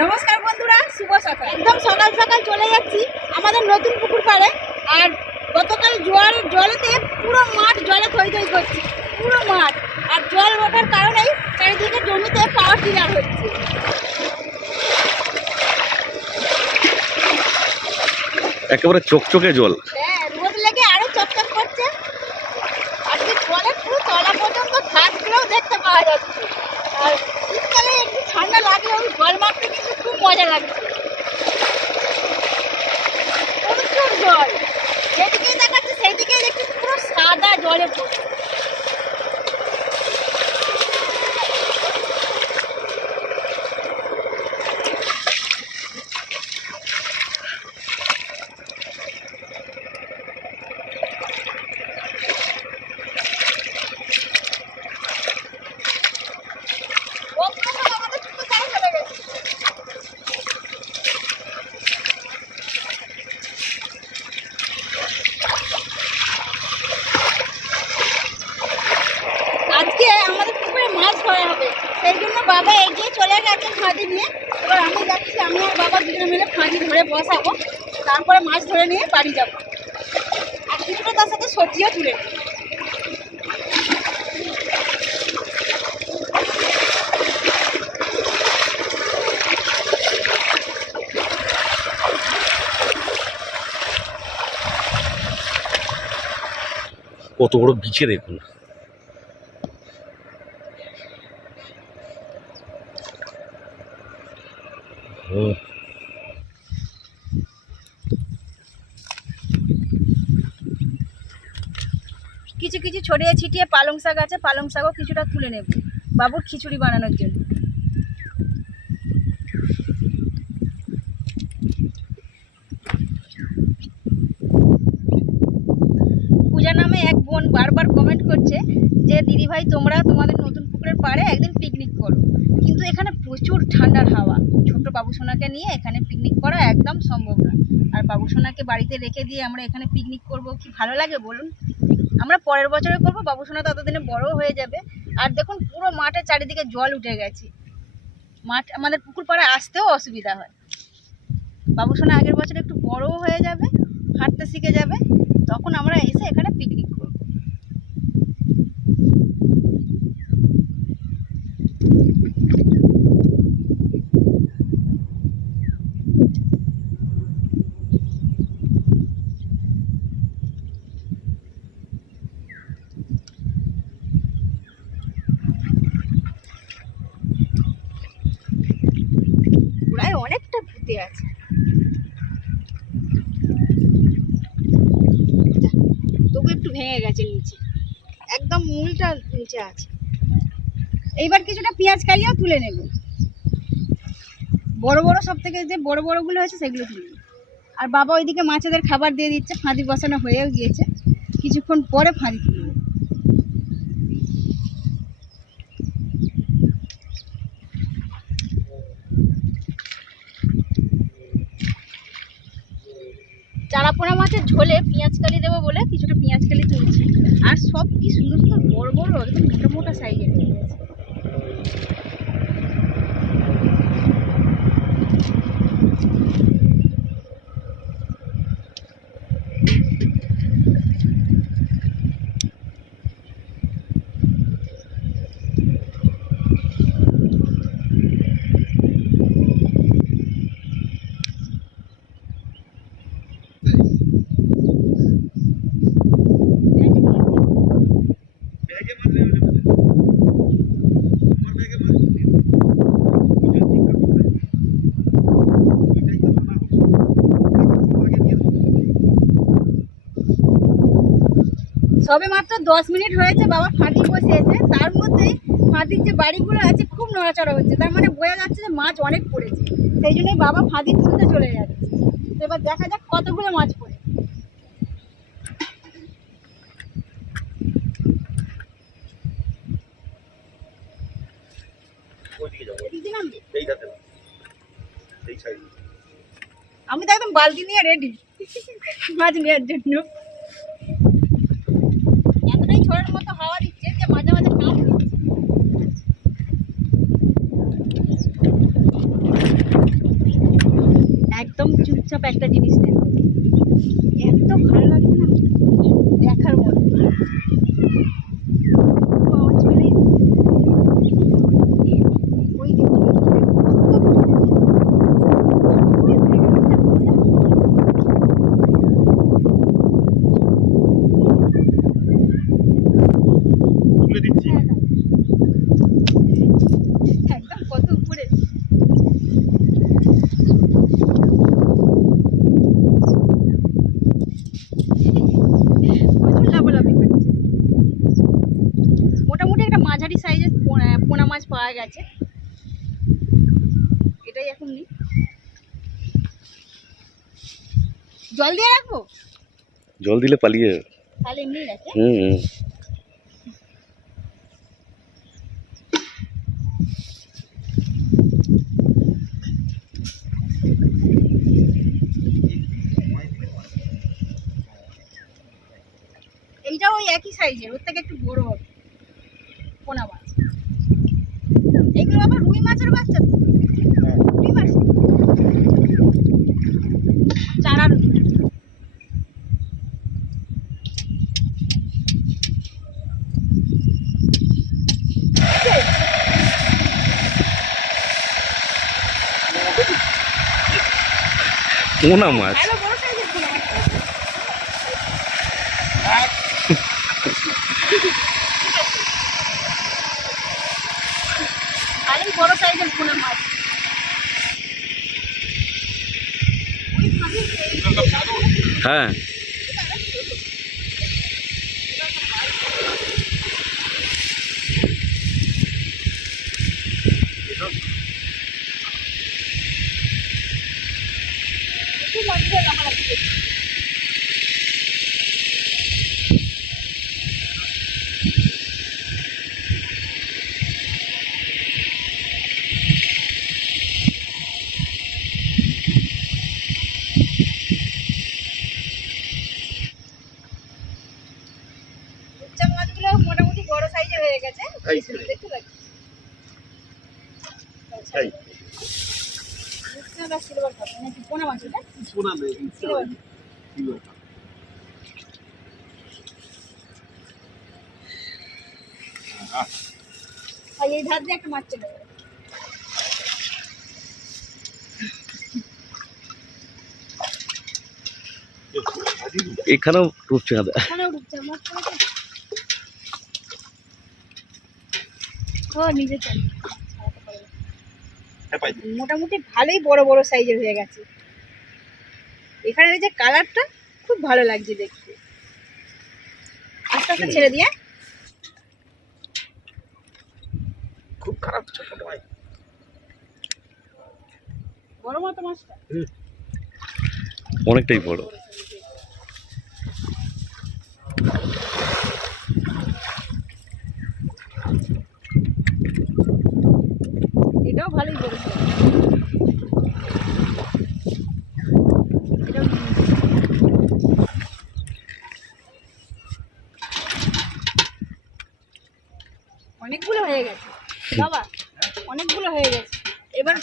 নমস্কার বন্ধুরা, শুভ সকাল। একদম সকাল সকাল চলে যাচ্ছি আমাদের নতুন পুকুর পাড়ে। আর গতকাল জোয়ারের জলেতে পুরো মাঠ জলে থই থই করছে, পুরো মাঠ। আর জল ওঠার কারণেই চারিদিকে জমিতে পাওয়ার টিলার হচ্ছে। একেবারে চকচকে জল। হ্যাঁ, রোদ লেগে আরো চকচক করছে। আজকে জলের পুরো তলা পর্যন্ত ঘাসগুলোও দেখতে পাওয়া যাচ্ছে। আর শীতকালে একটু ঠান্ডা লাগলেও জল মারতে কিন্তু খুব মজা লাগছে। প্রচুর জল, যেদিকেই দেখাচ্ছে সেই দিকেই দেখছি পুরো সাদা জলে পড়ছে। আজকে আমাদের পুকুরে মাছ ধরা হবে, সেই জন্য বাবা এগিয়ে চলে গেছে ফাঁদি নিয়ে। এবার আমি যাচ্ছি, আমি আর বাবা দুজনে মিলে ফাঁদি ধরে বসাবো, তারপরে মাছ ধরে নিয়ে বাড়ি যাবো। আর কিছুটা তার সাথে সবজিও তুলে নেব। কত বড় বিছে দেখুন। কিছু কিছু ছড়িয়ে ছিটিয়ে পালং শাক আছে, পালং শাকও কিছুটা তুলে নেব বাবুর খিচুড়ি বানানোর জন্য। পূজা নামে এক বোন বারবার কমেন্ট করছে যে দিদিভাই তোমরা তোমাদের নতুন পুকুরের পাড়ে একদিন পিকনিক করো, কিন্তু এখানে প্রচুর ঠান্ডার হাওয়া, ছোট্ট বাবুসোনাকে নিয়ে এখানে পিকনিক করা একদম সম্ভব না। আর বাবুসোনাকে বাড়িতে রেখে দিয়ে আমরা এখানে পিকনিক করব, কি ভালো লাগে বলুন? আমরা পরের বছরে করবো, বাবুসোনা ততদিনে বড় হয়ে যাবে। আর দেখুন পুরো মাঠের চারিদিকে জল উঠে গেছে, মাঠ আমাদের পুকুর পাড়ে আসতেও অসুবিধা হয়। বাবুসোনা আগের বছর একটু বড়ও হয়ে যাবে, হাঁটতে শিখে যাবে, তখন আমরা এসে এখানে পিকনিক করব। প্রায় অনেকটা ভূতে আছে। তবু একটু ভেঙে গেছে নিচে, একদম মূলটা নিচে আছে। এইবার কিছুটা পেঁয়াজ কালিও তুলে নেব, বড় বড় সব থেকে যে বড় বড়গুলো হয়েছে সেগুলো তুলে নেব। আর বাবা ওইদিকে মাছেদের খাবার দিয়ে দিচ্ছে, ফাঁদি বসানো হয়েও গিয়েছে, কিছুক্ষণ পরে ফাঁদি তুলে নেব। চারাপোনা মাছের ঝোলে পেঁয়াজ কালি দেবো বলে কিছুটা পেঁয়াজ কালি তুলছি। আর সব কি সুন্দর সুন্দর বড় বড় একদম মোটা মোটা সাইজের হয়ে গেছে। সবে মাত্র 10 মিনিট হয়েছে বাবা ফাঁদি বসিয়েছে, তার মধ্যেই ফাঁদির যে বাড়িগুলো আছে খুব নড়াচড়া হচ্ছে, তার মানে বোঝা যাচ্ছে যে মাছ অনেক পড়েছে। সেই জন্যই বাবা ফাঁদি তুলতে চলে যাচ্ছে। এবার দেখা যাক কতগুলো মাছ পড়ে। আমি তো একদম বালতি নিয়ে রেডি মাছ নেওয়ার জন্য। এতটাই ঝড়ের মতো হাওয়া দিচ্ছে যে মাঝে মাঝে কাঁপ দিচ্ছে। গেছে, এটাই এখন নিই। জল দিয়ে রাখবো, জল দিলে পালিয়ে যাবে। তাহলে এমনি রাখে। হুম। এইটা ওই একই সাইজের, ওর থেকে একটু বড় হবে পোনা মাছ। এগুলো আবার রুই মাছের বাচ্চা তো? রুই মাছ চারা রুই। পোনা মাছ। ভালো বড় সাইজের পোনা মাছ। ভালোই বড় সাইজের পোনা মাছ। হ্যাঁ, রূপচাঁদ মাছগুলো মোটামুটি বড় সাইজের হয়ে গেছে, দেখতে পাচ্ছি। রূপচাঁদ আর সিলভার কাপ নাকি পোনা মাছ? এটা সিলভার। আর এই ধার দিয়ে একটা মাছ চলে যাবে। এখানেও রূপচাঁদা। এখানেও রূপচাঁদ মাছ পড়েছে। ও নিজে চাই। মোটামুটি ভালোই বড় বড় সাইজের হয়ে গেছে। এখানে এই যে কালারটা খুব ভালো লাগছে দেখতে। আস্তে আস্তে ছেড়ে দিয়ে। খুব খারাপ ছোট ভাই। বড় মতো মাছটা অনেকটাই বড়। এটাও ভালোই বড় সাইজ। এটাও অনেকগুলো হয়ে গেছে বাবা, অনেকগুলো হয়ে গেছে। এবার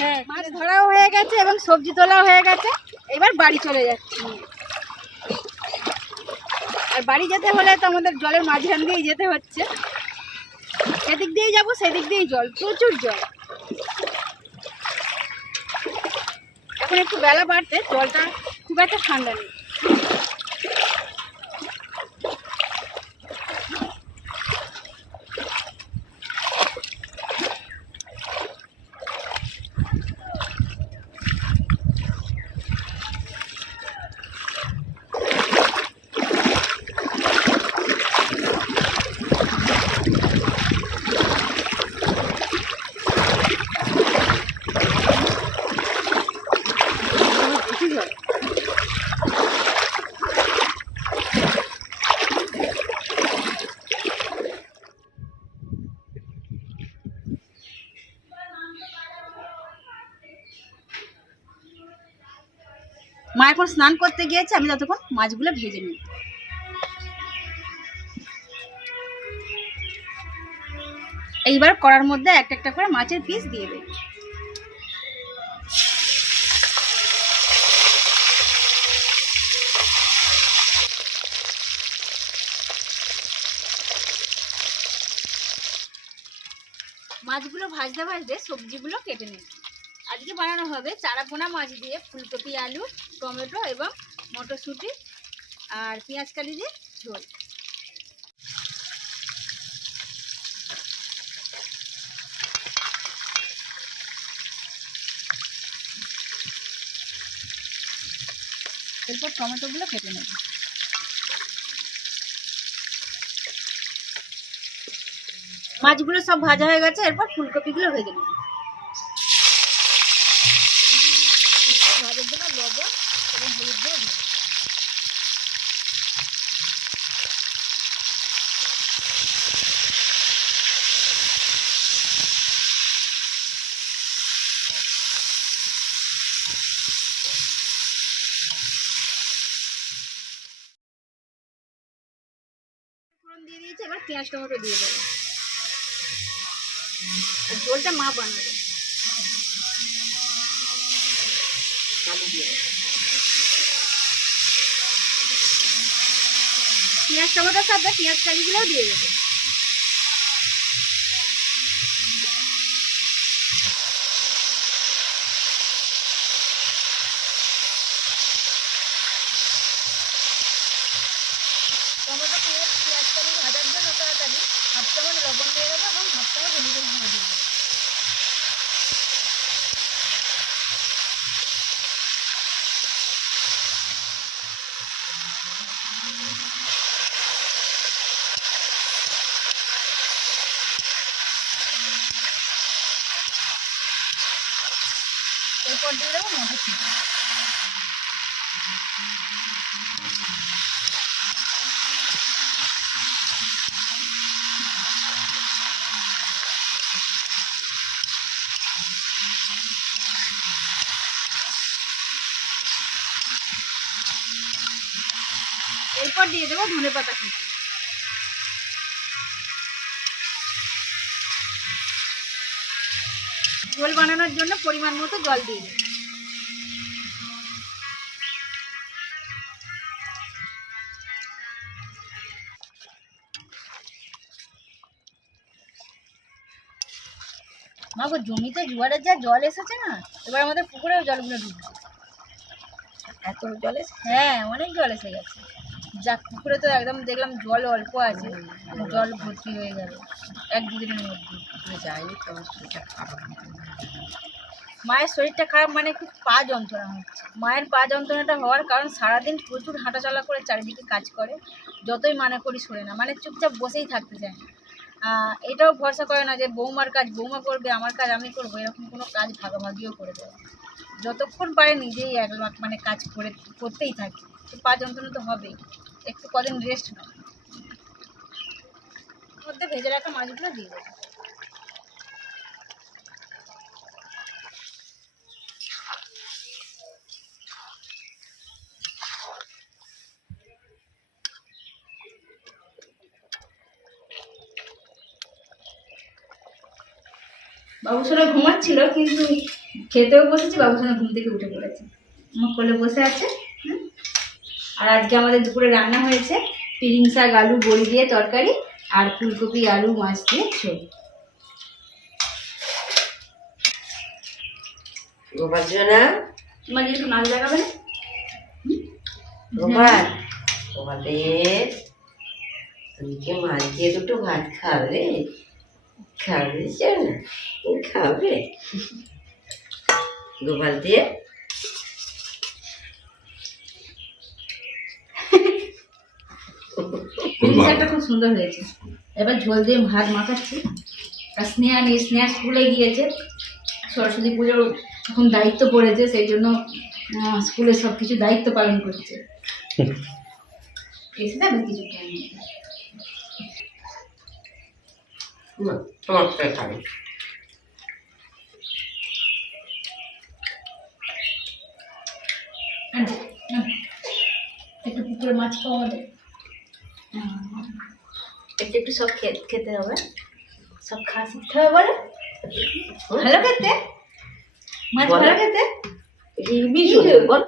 হ্যাঁ, মাছ ধরাও হয়ে গেছে এবং সবজি তোলাও হয়ে গেছে। এবার বাড়ি চলে যাচ্ছি। আর বাড়ি যেতে হলে তো আমাদের জলের মাঝখান দিয়েই যেতে হচ্ছে। সেদিক দিয়েই যাবো, সেদিক দিয়েই জল, প্রচুর জল। এখন একটু বেলা বাড়তে জলটা খুব একটা ঠান্ডা নেই। বেশি জল। মা এখন স্নান করতে গিয়েছে, আমি ততক্ষণ মাছগুলো ভেজে নিই। এইবার কড়ার মধ্যে একটা একটা করে মাছের পিস দিয়ে দেব। মাছগুলো ভাজতে ভাজতে সবজিগুলো কেটে নেব। আজকে বানানো হবে চারাপোনা মাছ দিয়ে ফুলকপি, আলু, টমেটো এবং মটরশুঁটি আর পেঁয়াজ কালি দিয়ে ঝোল। এরপর টমেটোগুলো কেটে নেব। মাছগুলো সব ভাজা হয়ে গেছে, এরপর ফুলকপিগুলো ভেজে নেব। ভাজার জন্য লবণ এবং হলুদ দিয়ে দিই। ফোড়ন দিয়ে দিয়েছি, এবার পেঁয়াজ টমেটো দিয়ে দেবো। আর ঝোলটা মা বানাবে। পেঁয়াজ টমেটোর সাথে পেঁয়াজ কালিগুলোও দিয়ে দেবো। টমেটো পেঁয়াজ কালি ভাজার জন্য তাড়াতাড়ি 1/2 চামচ লবণ দিয়ে দেবো এবং 1/2 চামচ হলুদের গুঁড়ো দিয়ে দেবো। এরপর দিয়ে দেবো মটরশুঁটি। এরপর দিয়ে দেবো ধনেপাতা কুচি। ঝোল বানানোর জন্য পরিমাণ মতো জল দিয়ে দেবো। মা গো, জমিতে জোয়ারের যা জল এসেছে না, এবার আমাদের পুকুরেও জলগুলো ঢুকবে। এত জল এসে? হ্যাঁ, অনেক জল এসে গেছে। যা পুকুরে তো একদম দেখলাম জল অল্প আছে, জল ভর্তি হয়ে গেল 1-2 দিনের মধ্যে। যাইনি তো, শরীরটা খারাপ। মায়ের শরীরটা খারাপ মানে খুব পা যন্ত্রণা হচ্ছে। মায়ের পা যন্ত্রণাটা হওয়ার কারণ সারাদিন প্রচুর হাঁটাচলা করে চারিদিকে কাজ করে, যতই মানা করি সরে না, মানে চুপচাপ বসেই থাকতে চায় না। এটাও ভরসা করে না যে বৌমার কাজ বৌমা করবে, আমার কাজ আমি করবো, এরকম কোনো কাজ ভাগাভাগিও করে দেয়। যতক্ষণ পারে নিজেই মানে কাজ করতেই থাকে। পা যন্ত্রণা তো হবেই, একটু কদিন রেস্ট নাও। মধ্যে ভেজে রাখা মাছগুলো দিয়ে দেবো। বাবুসোনা ঘুমাচ্ছিল, কিন্তু খেতেও বসেছি, বাবুসোনা ঘুম থেকে উঠে পড়েছে, আমার কোলে বসে আছে। আর আজকে আমাদের দুপুরে রান্না হয়েছে পিরিং শাক আলু বড়ি দিয়ে তরকারি আর ফুলকপি আলু মাছ দিয়ে ঝোল। গোপাল না তোমার একটু নাচ লাগাবে না? গোপাল, গোপালের তুমি কি মাছ দিয়ে দুটো ভাত খাবে? খাবে না? খাবে গোপাল দিয়ে? পিরিং শাকটা খুব সুন্দর হয়েছে। এবার ঝোল দিয়ে ভাত মাখাচ্ছি। আর স্নেহা স্কুলে গিয়েছে, সরস্বতী পুজোর এখন দায়িত্ব পড়েছে, সেই জন্য স্কুলে সব কিছু দায়িত্ব পালন করছে। এসে যাবে কিছু তোমারটাই খাবে। একটু পুকুরে মাছ খাওয়া আমাদের, একটু একটু সব খেতে হবে, সব খাওয়া শিখতে হবে। বলে ভালো খেতে মাছ, ভালো খেতে।